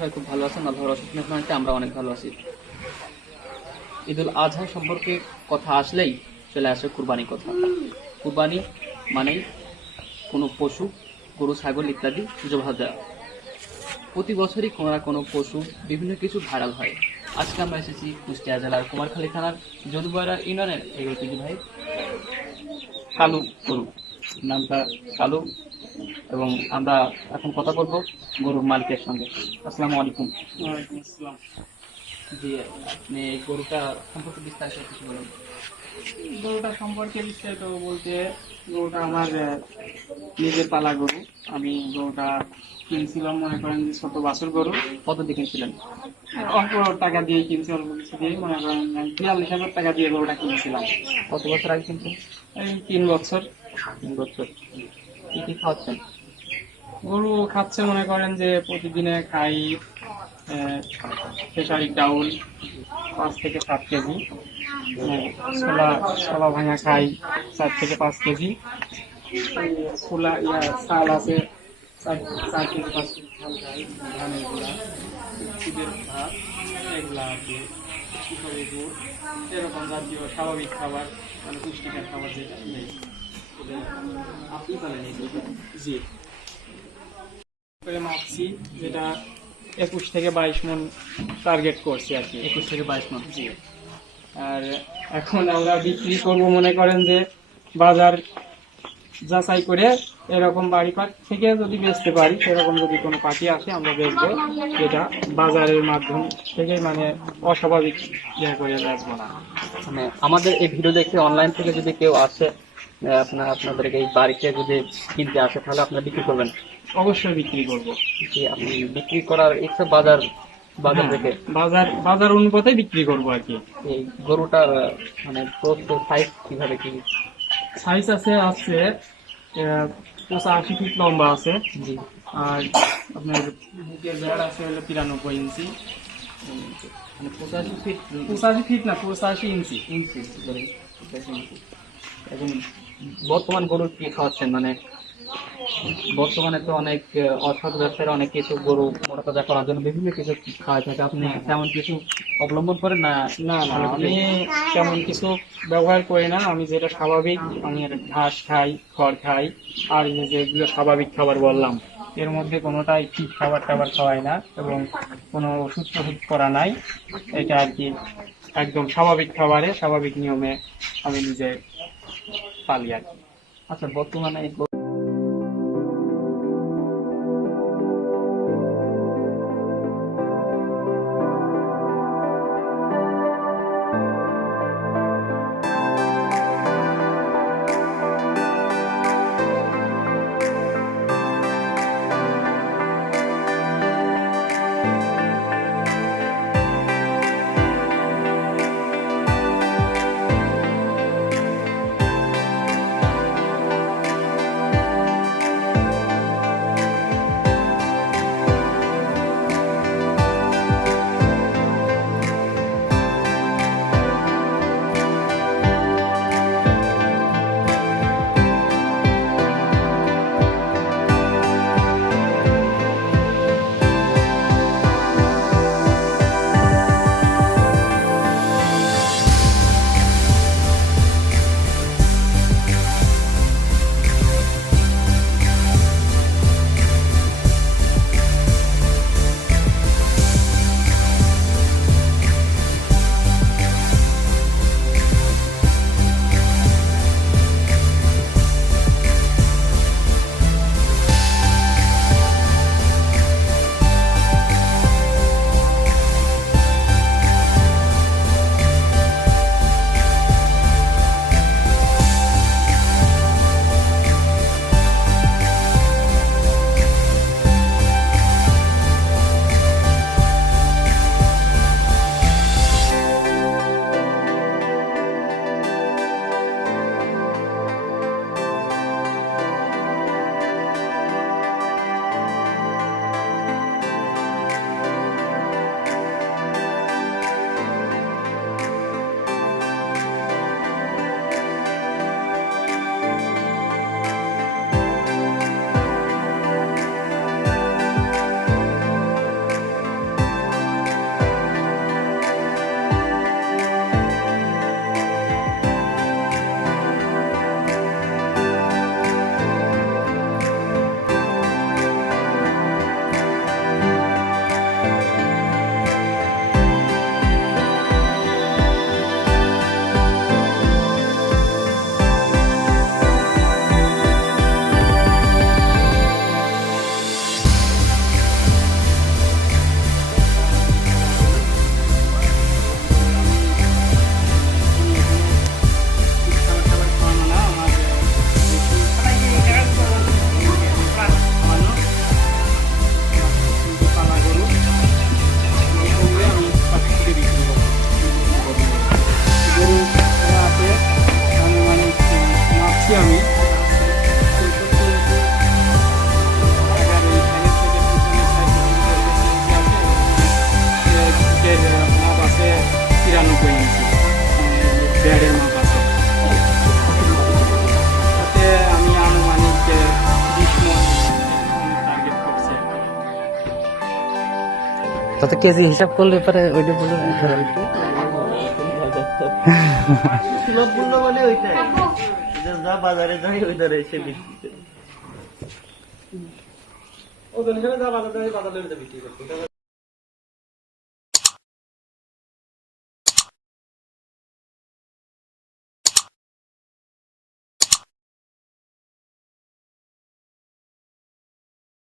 সবাই খুব ভালো আছেন, আল্লাহর মেহমানতে আমরা অনেক ভালো আছি। ঈদুল আজহা সম্পর্কে কথা আসলেই চলে আসে কুরবানি কথা। কুরবানি মানে কোনো পশু, গরু, ছাগল ইত্যাদি জবাহ দেওয়া প্রতি বছরই কোনো না কোনো পশু, বিভিন্ন কিছু ভাইরাল হয়। আজকে আমরা এসেছি কুষ্টিয়া জেলার কুমারখালী থানার যদুবাড়া ইউনিয়নের ঐতিহ্য ভাই? কালু গরু। নামটা কালু এবং আমরা এখন কথা বলব গরুর মালিকের সঙ্গে। আসসালামু আলাইকুম। ওয়ালাইকুম আসসালাম। জি আপনি গরুটা সম্পর্কে বিস্তারিত কিছু বলুন। গরুটা সম্পর্কে বিস্তারিত বলতে গরুটা আমার নিজের পালা গরু। আমি গরুটা কিনছিলাম মনে করেন যে ছোট বাছুর গরু। কত দিয়ে কিনছিলেন? অল্প টাকা দিয়ে কিনছি অল্প কিছু দিয়ে মনে করেন বিয়াল্লিশ হাজার টাকা দিয়ে গরুটা কিনছিলাম। কত বছর আগে কিনছেন? এই তিন বছর। তিন বছর। কি কি খাওয়াচ্ছেন? গরু খাচ্ছে মনে করেন যে প্রতিদিনে খাই আহ, খেসারি ডাউল পাঁচ থেকে সাত কেজি। ছোলা ছোলা ভাঙা খাই চার থেকে পাঁচ কেজি। ছোলা ইয়া চাল আছে চার চার পাঁচ কেজি। চাল খাই ধানের গুঁড়া ভাত এগুলা আছে কিশোরী গুড় এরকম জাতীয় স্বাভাবিক খাবার মানে পুষ্টিকর খাবার যেটা নেই। আপনি বলেন জি। মাপছি যেটা একুশ থেকে বাইশ মন টার্গেট করছি আর কি। একুশ থেকে বাইশ মাস জি। আর এখন আমরা বিক্রি করব মনে করেন যে বাজার যাচাই করে এরকম বাড়ি পাট থেকে যদি বেচতে পারি সেরকম যদি কোনো পাখি আসে আমরা বেচবো। এটা বাজারের মাধ্যম থেকে মানে অস্বাভাবিক ইয়ে করে বেচবো না। মানে আমাদের এই ভিডিও দেখে অনলাইন থেকে যদি কেউ আসে আপনার আপনাদের এই বাড়িতে যদি কিনতে আসে তাহলে আপনারা বিক্রি করবেন? অবশ্যই বিক্রি করব। যে আপনি বিক্রি করার ইচ্ছা বাজার বাজার হ্যাঁ, থেকে? বাজার বাজার অনুপাতে বিক্রি করব আর কি। এই গরুটার মানে প্রস্তুত সাইজ কীভাবে কি? সাইজ আছে আছে পঁচাশি ফিট লম্বা আছে। জি। আর আপনার বুকের বেড় আছে হলো তিরানব্বই ইঞ্চি। মানে পঁচাশি ফিট পঁচাশি ফিট না পঁচাশি ইঞ্চি। ইঞ্চি। এখন বর্তমান গরুর কি খাওয়াচ্ছেন? মানে বর্তমানে তো অনেক অসৎ ব্যবসায়ীরা অনেক কিছু গরু মোটা তাজা করার জন্য বিভিন্ন কিছু খাওয়াই থাকে। আপনি তেমন কিছু অবলম্বন করেন না? না না আমি তেমন কিছু ব্যবহার করি না। আমি যেটা স্বাভাবিক আমি ঘাস খাই খড় খাই আর যেগুলো স্বাভাবিক খাবার বললাম এর মধ্যে কোনোটাই ঠিক খাবার টাবার খাওয়াই না এবং কোনো ওষুধ টষুধ করা নাই। এটা আর কি একদম স্বাভাবিক খাবারে স্বাভাবিক নিয়মে আমি নিজে পালি আর কি আচ্ছা তত কেজি হিসাব করলে পরে, ওইটা বলে যা বাজারে যাই ওই যা বাজার যায় বাজারে বিক্রি